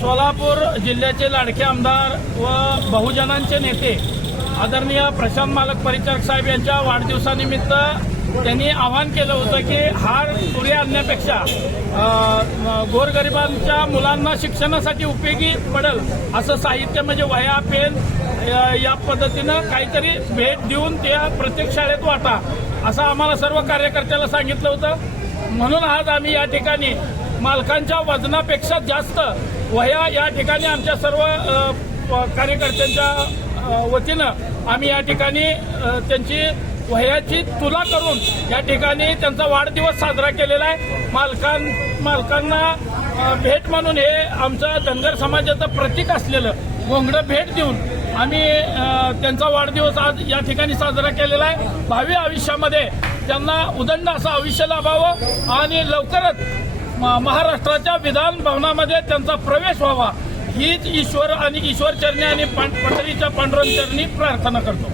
सोलापूर जिल्ह्याचे लाडके आमदार व बहुजनांचे नेते आदरणीय प्रशांत मालक परिचारक साहेब यांच्या वाढदिवसानिमित्त त्यांनी आवाहन केलं होतं की हार तुरी आणण्यापेक्षा गोरगरिबांच्या मुलांना शिक्षणासाठी उपयोगी पडेल असं साहित्य म्हणजे वह्या पेन या पद्धतीनं काहीतरी भेट देऊन त्या प्रत्येक शाळेत वाटा असं आम्हाला सर्व कार्यकर्त्याला सांगितलं होतं। म्हणून आज आम्ही या ठिकाणी मालकांच्या वजनापेक्षा जास्त वह्या या ठिकाणी आमच्या सर्व कार्यकर्त्यांच्या वतीनं आम्ही या ठिकाणी त्यांची वह्याची तुला करून या ठिकाणी त्यांचा वाढदिवस साजरा केलेला आहे। मालकांना भेट म्हणून हे आमचं धनगर समाजाचं प्रतीक असलेलं घोंगडं भेट देऊन आम्ही त्यांचा वाढदिवस आज या ठिकाणी साजरा केलेला आहे। भावी आयुष्यामध्ये त्यांना उदंड असं आयुष्य लाभावं आणि लवकरच महाराष्ट्राच्या विधान भवनामध्ये त्यांचा प्रवेश व्हावा हीच ईश्वर आणि ईश्वर चरणी आणि पंढरीच्या पांडुरंग चरणी प्रार्थना करतो।